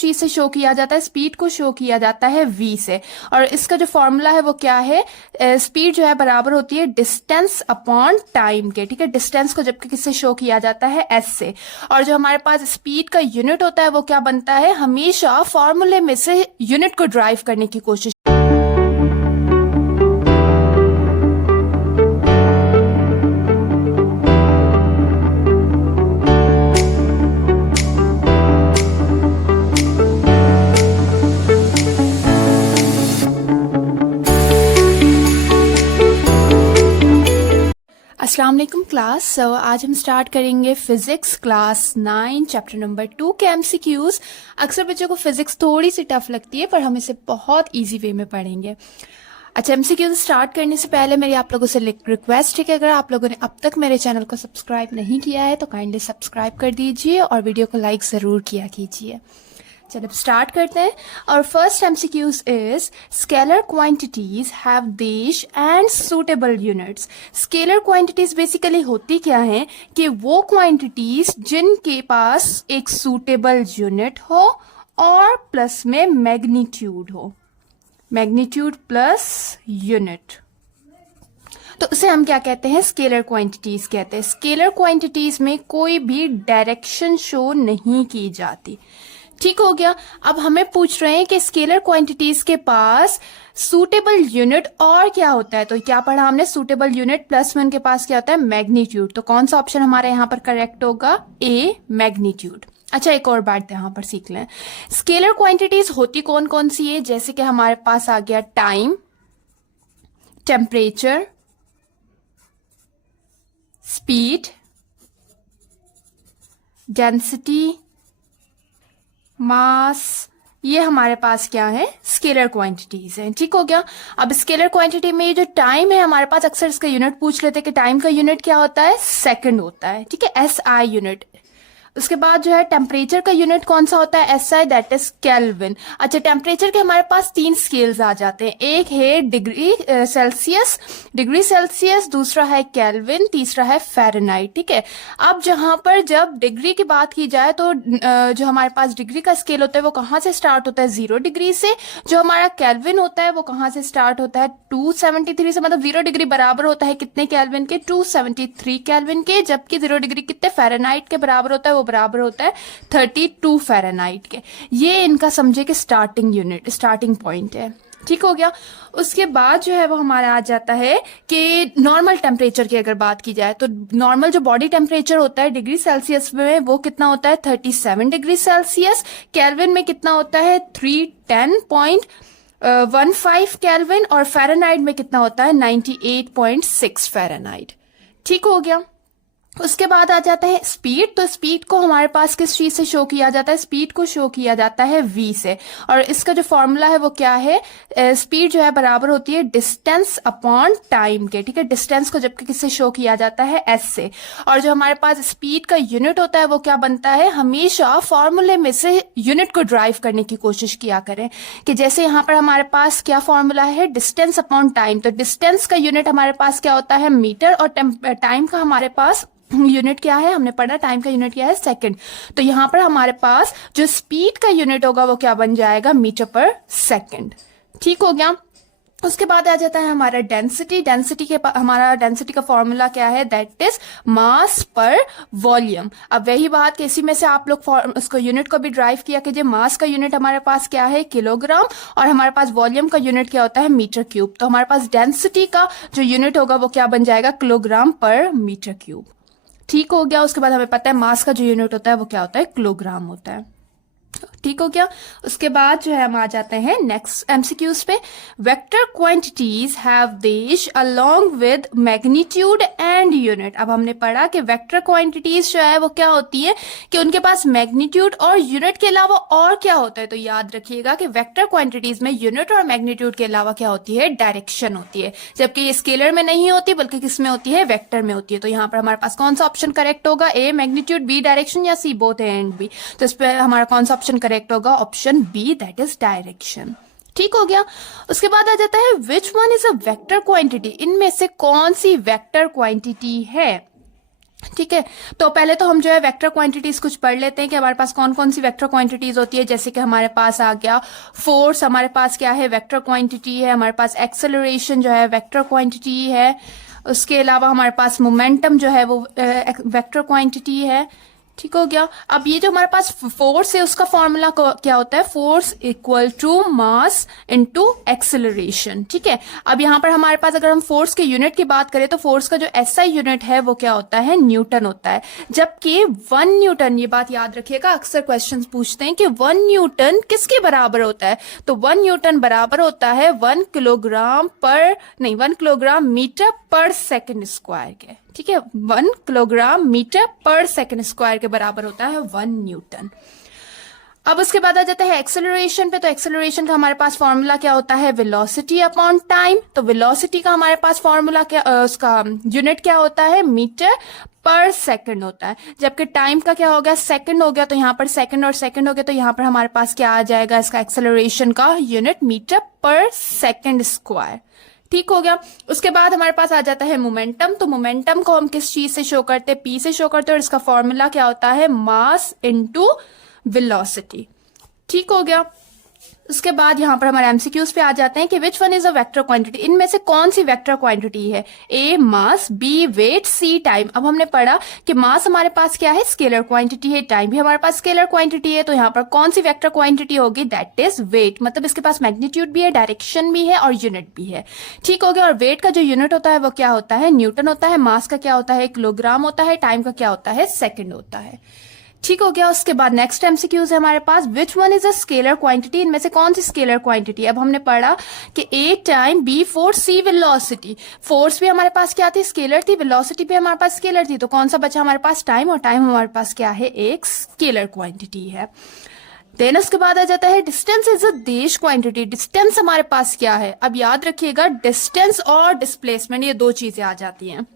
चीज से शो किया जाता है, स्पीड को शो किया जाता है v से। और इसका जो फॉर्मूला है वो क्या है, स्पीड जो है बराबर होती है डिस्टेंस अपॉन टाइम के, ठीक है। डिस्टेंस को जबकि किससे शो किया जाता है, s से। और जो हमारे पास स्पीड का यूनिट होता है वो क्या बनता है, हमेशा फॉर्मूले में से यूनिट को ड्राइव करने की कोशिश। अस्सलाम वालेकुम क्लास। आज हम स्टार्ट करेंगे फिजिक्स क्लास 9 चैप्टर नंबर 2 के एमसीक्यूज। अक्सर बच्चों को फिजिक्स थोड़ी सी टफ लगती है पर हम इसे बहुत इजी वे में पढ़ेंगे। अच्छा, एमसीक्यूज स्टार्ट करने से पहले मेरी आप लोगों से रिक्वेस्ट है कि अगर आप लोगों ने अब तक मेरे चैनल को सब्सक्राइब नहीं किया है तो काइंडली सब्सक्राइब कर दीजिए और वीडियो को लाइक ज़रूर किया कीजिए। चलो स्टार्ट करते हैं। और first MCQs is scalar quantities have dash and suitable units. Scalar quantities basically होती क्या है कि वो क्वांटिटीज जिनके पास एक सूटेबल यूनिट हो और प्लस में मैग्नीट्यूड हो, मैग्नीट्यूड प्लस यूनिट, तो उसे हम क्या कहते हैं, स्केलर क्वांटिटीज कहते हैं। स्केलर क्वांटिटीज में कोई भी डायरेक्शन शो नहीं की जाती, ठीक हो गया। अब हमें पूछ रहे हैं कि स्केलर क्वांटिटीज के पास सूटेबल यूनिट और क्या होता है, तो क्या पढ़ा हमने, सूटेबल यूनिट प्लस में उनके पास क्या होता है, मैग्नीट्यूड। तो कौन सा ऑप्शन हमारे यहाँ पर करेक्ट होगा, ए मैग्नीट्यूड। अच्छा, एक और बात यहाँ पर सीख लें, स्केलर क्वांटिटीज होती कौन कौन सी है, जैसे कि हमारे पास आ गया टाइम, टेम्परेचर, स्पीड, डेंसिटी, मास, ये हमारे पास क्या है, स्केलर क्वांटिटीज हैं, ठीक हो गया। अब स्केलर क्वांटिटी में ये जो टाइम है हमारे पास, अक्सर इसका यूनिट पूछ लेते हैं कि टाइम का यूनिट क्या होता है, सेकंड होता है, ठीक है, SI यूनिट। उसके बाद जो है टेम्परेचर का यूनिट कौन सा होता है, SI, दैट इज केल्विन। अच्छा, टेम्परेचर के हमारे पास 3 स्केल्स आ जाते हैं, एक है डिग्री सेल्सियस, दूसरा है केल्विन, तीसरा है फ़ारेनहाइट, ठीक है। अब जहां पर जब डिग्री की बात की जाए तो जो हमारे पास डिग्री का स्केल होता है वो कहाँ से स्टार्ट होता है, 0 डिग्री से। जो हमारा केल्विन होता है वो कहाँ से स्टार्ट होता है, 273 से, मतलब 0 डिग्री बराबर होता है कितने केल्विन के, 273 केल्विन के। जबकि 0 डिग्री कितने फ़ारेनहाइट के बराबर होता है, वो बराबर होता है 32 फ़ारेनहाइट के। ये इनका समझे कि स्टार्टिंग यूनिट, स्टार्टिंग पॉइंट है, ठीक हो गया। उसके बाद जो है वो हमारा आ जाता है कि नॉर्मल टेम्परेचर की अगर बात की जाए तो नॉर्मल जो बॉडी टेम्परेचर होता है डिग्री सेल्सियस में वो कितना होता है, 37 डिग्री सेल्सियस। केल्विन में कितना होता है, 310.15 केल्विन। और फ़ारेनहाइट में कितना होता है, 98.6 फ़ारेनहाइट, ठीक हो गया। उसके बाद आ जाता है स्पीड। तो स्पीड को हमारे पास किस चीज से शो किया जाता है, स्पीड को शो किया जाता है v से। और इसका जो फॉर्मूला है वो क्या है, स्पीड जो है बराबर होती है डिस्टेंस अपॉन टाइम के, ठीक है। डिस्टेंस को जबकि किससे शो किया जाता है, s से। और जो हमारे पास स्पीड का यूनिट होता है वो क्या बनता है, हमेशा फॉर्मूले में से यूनिट को ड्राइव करने की कोशिश किया करें। कि जैसे यहाँ पर हमारे पास क्या फॉर्मूला है, डिस्टेंस अपॉन टाइम। तो डिस्टेंस का यूनिट हमारे पास क्या होता है, मीटर, और टाइम का हमारे पास यूनिट क्या है, हमने पढ़ा टाइम का यूनिट क्या है, सेकंड। तो यहाँ पर हमारे पास जो स्पीड का यूनिट होगा वो क्या बन जाएगा, मीटर पर सेकंड, ठीक हो गया। उसके बाद आ जाता है हमारा डेंसिटी। हमारा डेंसिटी का फॉर्मूला क्या है, दैट इज मास पर वॉल्यूम। अब वही बात कि इसी में से आप लोग उसको यूनिट को भी ड्राइव किया कीजिए। मास का यूनिट हमारे पास क्या है, किलोग्राम, और हमारे पास वॉल्यूम का यूनिट क्या होता है, मीटर क्यूब। तो हमारे पास डेंसिटी का जो यूनिट होगा वो क्या बन जाएगा, किलोग्राम पर मीटर क्यूब, ठीक हो गया। उसके बाद हमें पता है मास का जो यूनिट होता है वो क्या होता है, किलोग्राम होता है, ठीक हो गया। उसके बाद जो है हम आ जाते हैं नेक्स्ट एमसीक्यूज पे। वेक्टर क्वांटिटीज हैव देश along with magnitude and unit. अब हमने पढ़ा कि वेक्टर क्वांटिटीज जो है वो क्या होती है कि उनके पास मैग्नीट्यूड और यूनिट के अलावा और क्या होता है। तो याद रखिएगा कि वेक्टर क्वांटिटीज में यूनिट और मैग्नीट्यूड के अलावा क्या होती है, डायरेक्शन होती है। जबकि ये स्केलर में नहीं होती बल्कि किस में होती है, वेक्टर में होती है। तो यहाँ पर हमारे पास कौन सा ऑप्शन करेक्ट होगा, ए मैग्नीट्यूड, बी डायरेक्शन, या C both A and B. तो इस पर हमारा कौन सा ऑप्शन करेक्ट होगा, option B, that is direction, ठीक हो गया। उसके बाद आ जाता है which one is a vector quantity. इनमें से कौन सी वेक्टर क्वांटिटी है। ठीक है, तो पहले तो हम जो है वेक्टर क्वांटिटीज कुछ पढ़ लेते हैं कि हमारे पास कौन कौन सी वेक्टर क्वांटिटीज होती है। जैसे कि हमारे पास आ गया फोर्स, हमारे पास क्या है, वेक्टर क्वांटिटी है। हमारे पास एक्सेलरेशन जो है वेक्टर क्वांटिटी है। उसके अलावा हमारे पास मोमेंटम जो है वो वेक्टर क्वांटिटी है। ठीक हो गया। अब ये जो हमारे पास फोर्स है उसका फॉर्मूला क्या होता है, force equal to mass into acceleration. ठीक है, अब यहाँ पर हमारे पास अगर हम फोर्स के यूनिट की बात करें तो फोर्स का जो एसआई यूनिट है वो क्या होता है, न्यूटन होता है। जबकि 1 न्यूटन, ये बात याद रखिएगा, अक्सर क्वेश्चंस पूछते हैं कि 1 न्यूटन किसके बराबर होता है, तो 1 न्यूटन बराबर होता है 1 किलोग्राम मीटर पर सेकेंड स्क्वायर के। ठीक है, 1 किलोग्राम मीटर पर सेकेंड स्क्वायर के बराबर होता है 1 न्यूटन। अब उसके बाद आ जाता है एक्सेलरेशन पे। तो एक्सेलरेशन का हमारे पास फॉर्मूला क्या होता है, वेलोसिटी अपॉन टाइम। तो वेलोसिटी का हमारे पास फॉर्मूला क्या, उसका यूनिट क्या होता है, मीटर पर सेकंड होता है। जबकि टाइम का क्या हो गया, सेकंड हो गया, तो यहाँ पर सेकंड और सेकंड हो गया, तो यहाँ पर हमारे पास क्या आ जाएगा, इसका एक्सेलरेशन का unit metre per second square. ठीक हो गया। उसके बाद हमारे पास आ जाता है मोमेंटम। तो मोमेंटम को हम किस चीज से शो करते हैं, पी से शो करते हैं, और इसका फॉर्मूला क्या होता है, मास इनटू वेलोसिटी। ठीक हो गया। उसके बाद यहां पर हमारे एमसीक्यूज पे आ जाते हैं कि विच one is a vector quantity, इनमें से कौन सी वेक्टर क्वांटिटी है, ए मास, बी वेट, सी टाइम। अब हमने पढ़ा कि मास हमारे पास क्या है, स्केलर क्वांटिटी है, टाइम भी हमारे पास स्केलर क्वांटिटी है, तो यहाँ पर कौन सी वेक्टर क्वांटिटी होगी, दैट इज वेट। मतलब इसके पास मैग्नीट्यूड भी है, डायरेक्शन भी है और यूनिट भी है। ठीक हो गया। और वेट का जो यूनिट होता है वो क्या होता है, न्यूटन होता है। मास का क्या होता है, किलोग्राम होता है। टाइम का क्या होता है, सेकेंड होता है। ठीक हो गया। उसके बाद नेक्स्ट एमसीक्यूज है हमारे पास, which one is a scalar quantity, इनमें से कौन सी स्केलर क्वांटिटी। अब हमने पढ़ा कि A time, B force, C velocity. Force भी हमारे पास क्या थी, स्केलर थी, वेलोसिटी भी हमारे पास स्केलर थी, तो कौन सा बचा हमारे पास, टाइम। और टाइम हमारे पास क्या है, एक स्केलर क्वांटिटी है। देन उसके बाद आ जाता है डिस्टेंस इज अ देश क्वांटिटी। डिस्टेंस हमारे पास क्या है, अब याद रखिएगा डिस्टेंस और डिस्प्लेसमेंट ये दो चीजें आ जाती हैं।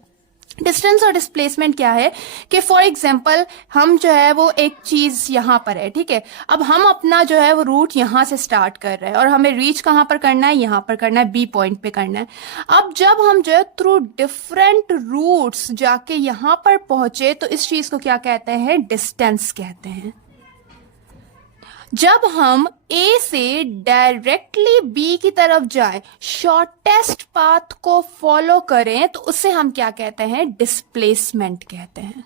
डिस्टेंस और डिस्प्लेसमेंट क्या है कि फॉर एग्जाम्पल हम जो है वो एक चीज यहां पर है, ठीक है, अब हम अपना जो है वो रूट यहां से स्टार्ट कर रहे हैं और हमें रीच कहां पर करना है, यहां पर करना है, बी पॉइंट पे करना है। अब जब हम जो है थ्रू डिफरेंट रूट्स जाके यहां पर पहुंचे तो इस चीज को क्या कहते हैं, डिस्टेंस कहते हैं। जब हम ए से डायरेक्टली बी की तरफ जाएं, शॉर्टेस्ट पाथ को फॉलो करें, तो उसे हम क्या कहते हैं, डिस्प्लेसमेंट कहते हैं।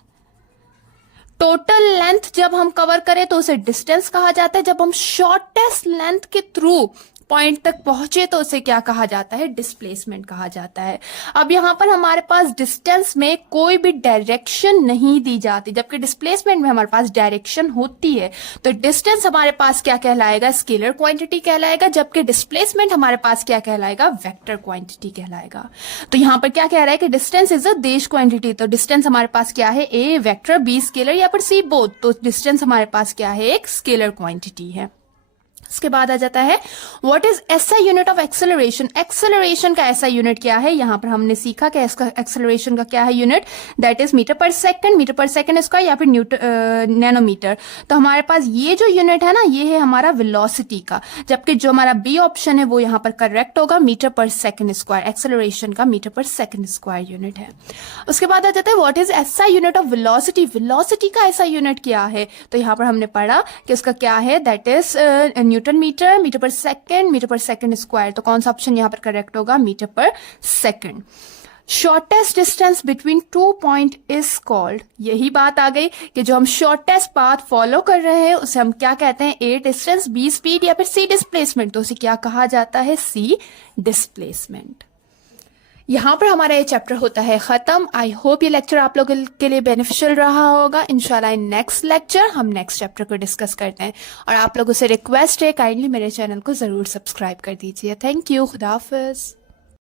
टोटल लेंथ जब हम कवर करें तो उसे डिस्टेंस कहा जाता है। जब हम शॉर्टेस्ट लेंथ के थ्रू पॉइंट तक पहुंचे तो उसे क्या कहा जाता है, डिस्प्लेसमेंट कहा जाता है। अब यहां पर हमारे पास डिस्टेंस में कोई भी डायरेक्शन नहीं दी जाती, जबकि डिस्प्लेसमेंट में हमारे पास डायरेक्शन होती है। तो डिस्टेंस हमारे पास क्या कहलाएगा, स्केलर क्वांटिटी कहलाएगा, जबकि डिस्प्लेसमेंट हमारे पास क्या कहलाएगा, वेक्टर क्वांटिटी कहलाएगा। तो यहां पर क्या कह रहा है कि डिस्टेंस इज अ देश क्वांटिटी। तो डिस्टेंस हमारे पास क्या है, ए वेक्टर, बी स्केलर, या फिर सी बोथ। तो डिस्टेंस हमारे पास क्या है, एक स्केलर क्वांटिटी है। उसके बाद आ जाता है what is SI unit of acceleration. Acceleration का एसआई यूनिट क्या है, यहां पर हमने सीखा कि इसका एक्सेलरेशन का क्या है unit, that is metre per second square या फिर नैनोमीटर। तो हमारे पास ये जो यूनिट है ना, ये है हमारा वेलोसिटी का, जबकि जो हमारा बी ऑप्शन है वो यहां पर करेक्ट होगा, metre per second square. Acceleration का metre per second square unit है। उसके बाद आ जाता है what is SI unit of velocity. Velocity का एसआई यूनिट क्या है, तो यहां पर हमने पढ़ा कि उसका क्या है, that is newton metre, metre per second square. तो कौन सा ऑप्शन यहां पर करेक्ट होगा, metre per second. Shortest distance between 2 point is called, यही बात आ गई कि जो हम शॉर्टेस्ट पाथ फॉलो कर रहे हैं उसे हम क्या कहते हैं, ए डिस्टेंस, बी स्पीड या फिर सी डिस्प्लेसमेंट। तो उसे क्या कहा जाता है, सी डिस्प्लेसमेंट। यहां पर हमारा ये चैप्टर होता है खत्म। आई होप ये लेक्चर आप लोगों के लिए बेनिफिशियल रहा होगा। इंशाल्लाह नेक्स्ट लेक्चर हम नेक्स्ट चैप्टर को डिस्कस करते हैं, और आप लोगों से रिक्वेस्ट है काइंडली मेरे चैनल को जरूर सब्सक्राइब कर दीजिए। थैंक यू, खुदा हाफिज।